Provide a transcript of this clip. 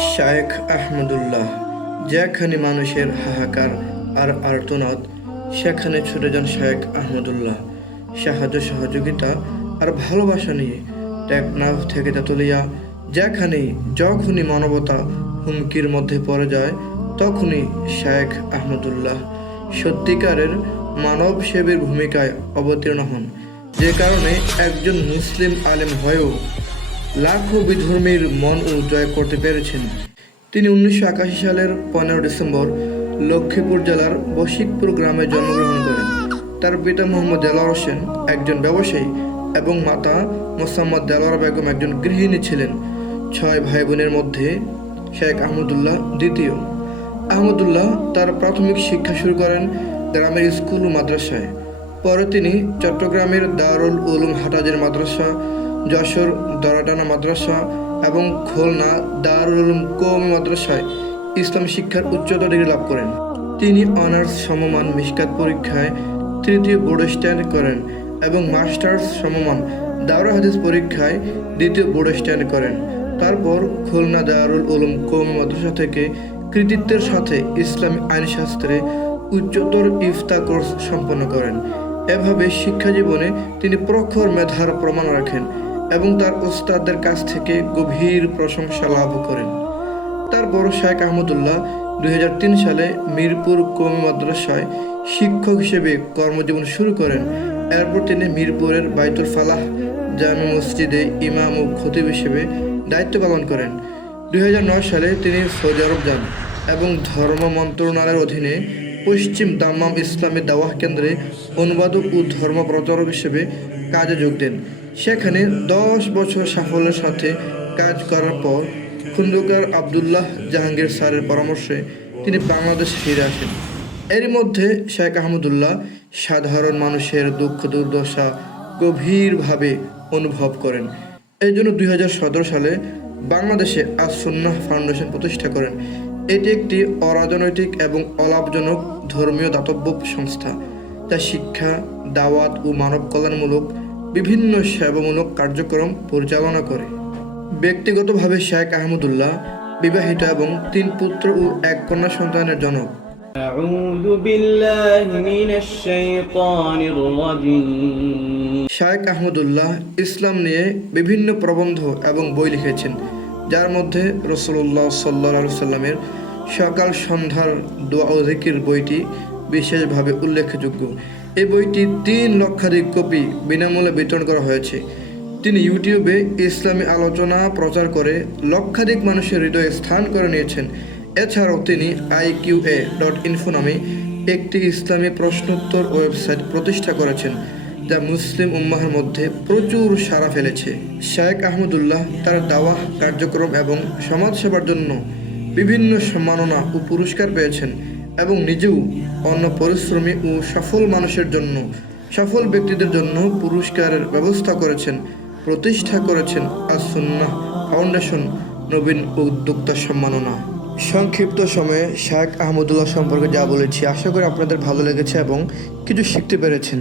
শায়েখ আহমদুল্লাহ, যেখানে মানুষের হাহাকার আর আর্তনাদ, সেখানে ছুটে যান শায়েখ আহমদুল্লাহ। সাহায্য, সহযোগিতা আর ভালোবাসা নিয়ে টেকনাফ থেকে তেতুলিয়া, যেখানেই যখনই মানবতা হুমকির মধ্যে পড়ে যায়, তখনই শায়েখ আহমদুল্লাহ সত্যিকারের মানব সেবীর ভূমিকায় অবতীর্ণ হন। যে কারণে একজন মুসলিম আলেম হয়েও লাখো বিধর্মীর মন জয় করতে পেরেছেন। তিনি উনিশশো একাশি সালের পনেরো ডিসেম্বর লক্ষ্মীপুর জেলার বশিকপুর গ্রামে জন্মগ্রহণ করেন। তার পিতা মোহাম্মদ দেলোয়ার হোসেন একজন ব্যবসায়ী এবং মাতা মোসাম্মদ দেলোয়ার বেগম একজন গৃহিণী ছিলেন। ছয় ভাই বোনের মধ্যে শেখ আহমদুল্লাহ দ্বিতীয়। আহমদুল্লাহ তার প্রাথমিক শিক্ষা শুরু করেন গ্রামের স্কুল ও মাদ্রাসায়। পরে তিনি চট্টগ্রামের দারুল উলুম হাটাজের মাদ্রাসা যশোর দরাটানা মাদ্রাসা এবং খুলনা দারুল কৌমি মাদ্রাসায় ইসলাম শিক্ষার উচ্চতর ডিগ্রি লাভ করেন। তিনি অনার্স সমমান মিশকাত পরীক্ষায় তৃতীয় বোর্ড স্ট্যান্ড করেন এবং মাস্টার্স সমমান দাওরা হাদিস পরীক্ষায় দ্বিতীয় বোর্ড স্ট্যান্ড করেন। তারপর খুলনা দারুল উলুম কৌমি মাদ্রাসা থেকে কৃতিত্বের সাথে ইসলামী আইনশাস্ত্রে উচ্চতর ইফতা কোর্স সম্পন্ন করেন। এভাবে শিক্ষা জীবনে তিনি প্রখর মেধার প্রমাণ রাখেন। এবং তার ওস্তাদের কাছ থেকে গভীর প্রশংসা লাভ করেন। তার বড় শেখ আহমদুল্লাহ দুই হাজার তিন সালে মিরপুর কৌমি মাদ্রাসায় শিক্ষক হিসেবে কর্মজীবন শুরু করেন। এরপর তিনি মিরপুরের বাইতুল ফালাহ জামি মসজিদে ইমাম ও খতিব হিসেবে দায়িত্ব পালন করেন। দুই হাজার নয় সালে তিনি সৌদি আরব যান এবং ধর্ম মন্ত্রণালয়ের অধীনে পশ্চিম দাম্মাম ইসলামী দাওয়াহ কেন্দ্রে অনুবাদক ও ধর্ম প্রচারক হিসেবে কাজে যোগ দেন। সেখানে দশ বছর সাফল্যের সাথে কাজ করার পর খন্দকার আবদুল্লাহ জাহাঙ্গীর স্যারের পরামর্শে তিনি বাংলাদেশে ফিরে আসেন। এরই মধ্যে শেখ আহমদুল্লাহ সাধারণ মানুষের দুঃখ দুর্দশা গভীরভাবে অনুভব করেন। এই জন্য দুই হাজার সতেরো সালে বাংলাদেশে আসন্না ফাউন্ডেশন প্রতিষ্ঠা করেন। এটি একটি অরাজনৈতিক এবং অলাভজনক ধর্মীয় দাতব্য সংস্থা যা শিক্ষা দাওয়াত ও মানব কল্যাণমূলক বিভিন্ন সেবামূলক কার্যক্রম পরিচালনা করে। ব্যক্তিগতভাবে শেখ আহমদুল্লাহ বিবাহিত এবং তিন পুত্র ও এক কন্যা সন্তানের জনক। শায়েক আহমদুল্লাহ ইসলাম নিয়ে বিভিন্ন প্রবন্ধ এবং বই লিখেছেন। যার মধ্যে রসুল্লাহ সাল্লা সাল্লামের সকাল সন্ধ্যার দোয়া ও জিকির বইটি বিশেষভাবে উল্লেখযোগ্য। এই বইটি তিন লক্ষাধিক কপি বিনামূল্যে বিতরণ করা হয়েছে। তিনি ইউটিউবে ইসলামী আলোচনা প্রচার করে লক্ষাধিক মানুষের হৃদয়ে স্থান করে নিয়েছেন। এছাড়াও তিনি আইকিউএ ডট ইনফো নামে একটি ইসলামী প্রশ্নোত্তর ওয়েবসাইট প্রতিষ্ঠা করেছেন। যা মুসলিম উম্মাহের মধ্যে প্রচুর সাড়া ফেলেছে। শায়েক আহমদুল্লাহ তার দাওয়াহ, কার্যক্রম এবং সমাজসেবার জন্য বিভিন্ন সম্মাননা ও পুরস্কার পেয়েছেন এবং নিজেও অন্য পরিশ্রমী ও সফল মানুষের জন্য, সফল ব্যক্তিদের জন্য পুরস্কারের ব্যবস্থা করেছেন, প্রতিষ্ঠা করেছেন আসুন্নাহ ফাউন্ডেশন, নবীন উদ্যোক্তা সম্মাননা। সংক্ষিপ্ত সময়ে শায়েক আহমদুল্লাহ সম্পর্কে যা বলেছি, আশা করি আপনাদের ভালো লেগেছে এবং কিছু শিখতে পেরেছেন।